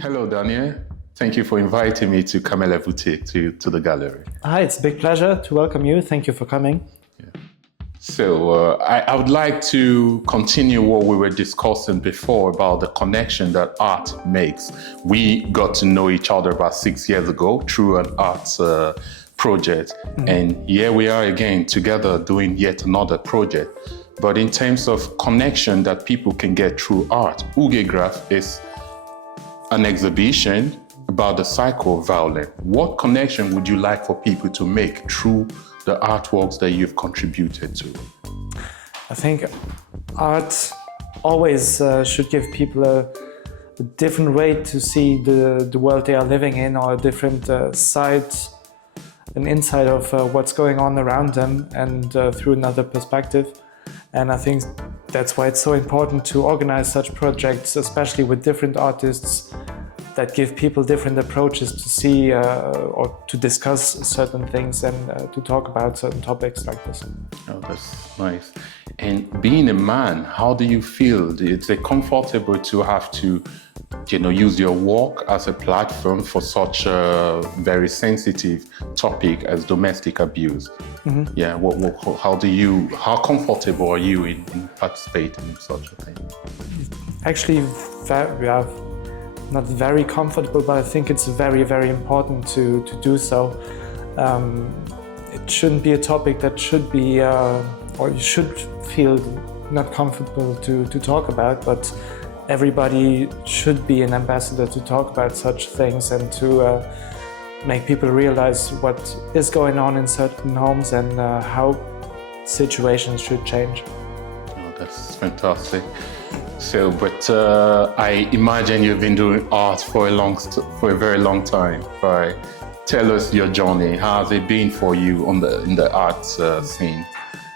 Hello, Daniel. Thank you for inviting me to Kamele Boutique, to the gallery. Hi, it's a big pleasure to welcome you. Thank you for coming. So I would like to continue what we were discussing before about the connection that art makes. We got to know each other about 6 years ago through an arts project. And here we are again together doing yet another project. But in terms of connection that people can get through art, Ugegraff is an exhibition about the cycle of violence. What connection would you like for people to make through the artworks that you've contributed to? I think art always should give people a different way to see the world they are living in, or a different side, an insight of what's going on around them, and through another perspective. And I think that's why it's so important to organize such projects, especially with different artists that give people different approaches to see or to discuss certain things and to talk about certain topics like this. Oh, that's nice. And being a man, how do you feel? Is it comfortable to have to, use your work as a platform for such a very sensitive topic as domestic abuse? Mm-hmm. Yeah. How comfortable are you in participating in such a thing? Actually, not very comfortable, but I think it's very, very important to do so. It shouldn't be a topic that should be, or you should feel not comfortable to talk about, but everybody should be an ambassador to talk about such things and to make people realize what is going on in certain homes and how situations should change. Oh, that's fantastic. So, but I imagine you've been doing art for a very long time. Right? Tell us your journey. How has it been for you in the art scene?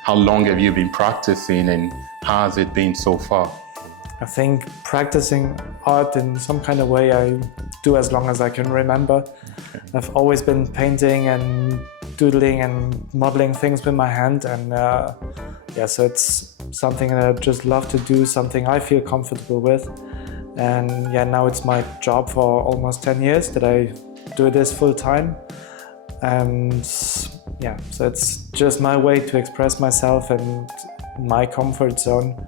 How long have you been practicing, and how has it been so far? I think practicing art in some kind of way I do as long as I can remember. Okay. I've always been painting and doodling and modeling things with my hand, and so it's something that I just love to do, something I feel comfortable with. And now it's my job for almost 10 years that I do this full time. And so it's just my way to express myself and my comfort zone.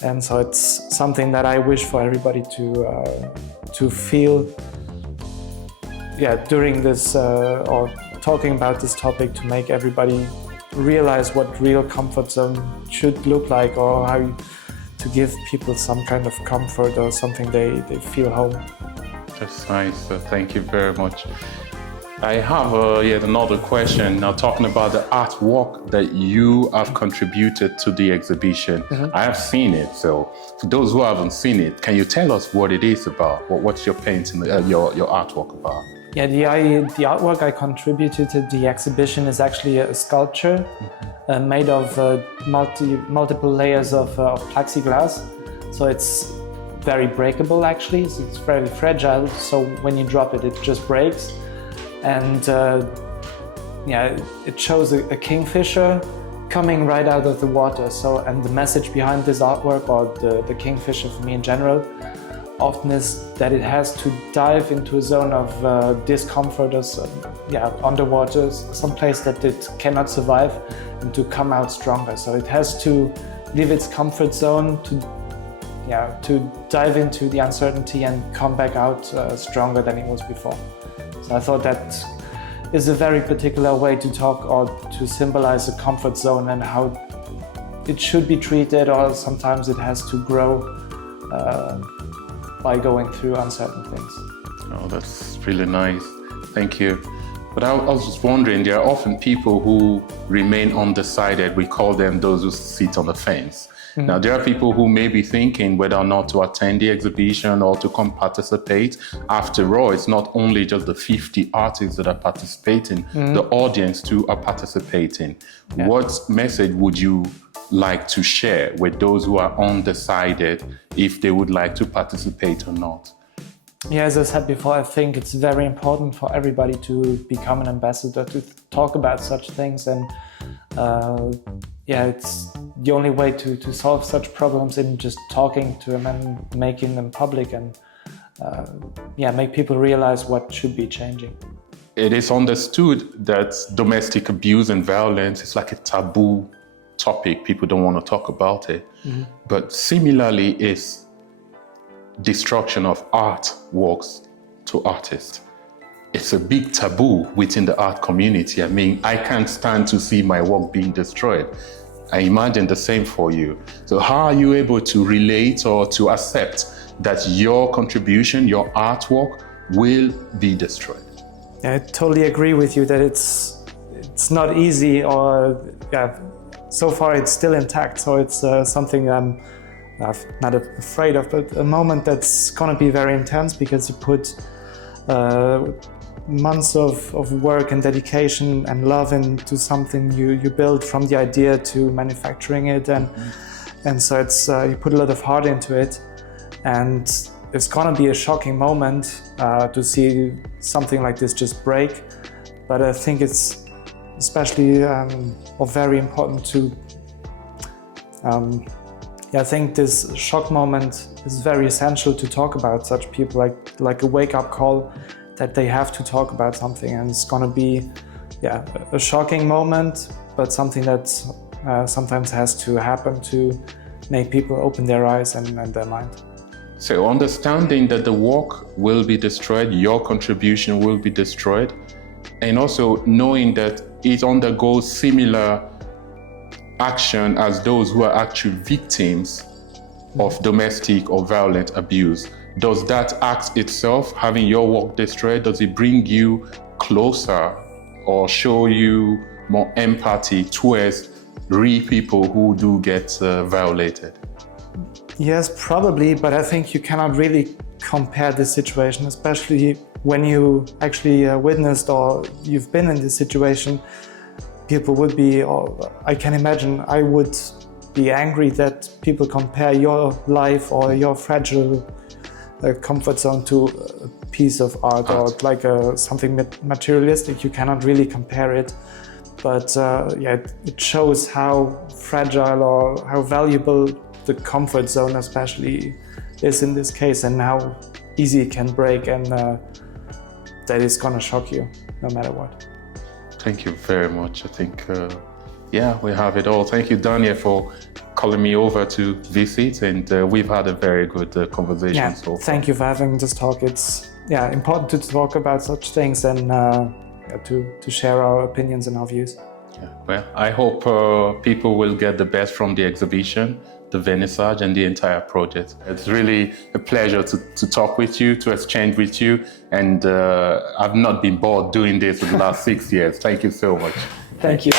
And so it's something that I wish for everybody to feel during this or talking about this topic, to make everybody realize what real comfort zone should look like, or how to give people some kind of comfort or something they feel home. That's nice. Thank you very much. I have yet another question now, talking about the artwork that you have contributed to the exhibition. Mm-hmm. I have seen it, so for those who haven't seen it, can you tell us what it is about? What's your painting, your artwork about? Yeah, the artwork I contributed to the exhibition is actually a sculpture made of multiple layers of plexiglass. So it's very breakable actually, so it's very fragile, so when you drop it, it just breaks. And it shows a kingfisher coming right out of the water. So, and the message behind this artwork, or the kingfisher for me in general, often is that it has to dive into a zone of discomfort, or underwater, someplace that it cannot survive, and to come out stronger. So it has to leave its comfort zone to dive into the uncertainty and come back out stronger than it was before. So I thought that is a very particular way to talk or to symbolize a comfort zone and how it should be treated, or sometimes it has to grow by going through uncertain things. Oh, that's really nice. Thank you. But I was just wondering, there are often people who remain undecided. We call them those who sit on the fence. Mm-hmm. Now, there are people who may be thinking whether or not to attend the exhibition or to come participate. After all, it's not only just the 50 artists that are participating, the audience too are participating. Yeah. What message would you like to share with those who are undecided if they would like to participate or not? Yeah, as I said before, I think it's very important for everybody to become an ambassador, to talk about such things, and it's the only way to solve such problems, in just talking to them and making them public. And make people realize what should be changing. It is understood that domestic abuse and violence is like a taboo topic. People don't want to talk about it. Mm-hmm. But similarly is destruction of artworks to artists. It's a big taboo within the art community. I mean, I can't stand to see my work being destroyed. I imagine the same for you. So how are you able to relate or to accept that your contribution, your artwork will be destroyed? I totally agree with you that it's not easy, or so far it's still intact. So it's something I'm not afraid of, but a moment that's gonna be very intense because you put months of work and dedication and love into something you build from the idea to manufacturing it, and so it's you put a lot of heart into it, and it's gonna be a shocking moment to see something like this just break. But I think it's especially very important to I think this shock moment is very essential to talk about such people, like a wake-up call that they have to talk about something, and it's gonna be a shocking moment, but something that sometimes has to happen to make people open their eyes and their mind. So understanding that the work will be destroyed, your contribution will be destroyed, and also knowing that it undergoes similar action as those who are actual victims of domestic or violent abuse. Does that act itself, having your work destroyed, does it bring you closer or show you more empathy towards real people who do get violated? Yes, probably, but I think you cannot really compare this situation, especially when you actually witnessed or you've been in this situation. People would be, or I can imagine I would be angry that people compare your life or your fragile comfort zone to a piece of art or like something materialistic. You cannot really compare it, but it shows how fragile or how valuable the comfort zone especially is in this case, and how easy it can break, and that is gonna shock you no matter what. Thank you very much. I think, we have it all. Thank you, Daniel, for calling me over to visit, and we've had a very good conversation so far. Thank you for having this talk. It's important to talk about such things and to share our opinions and our views. Yeah. Well, I hope people will get the best from the exhibition, the vernissage, and the entire project. It's really a pleasure to talk with you, to exchange with you, and I've not been bored doing this for the last 6 years. Thank you so much. Thank you.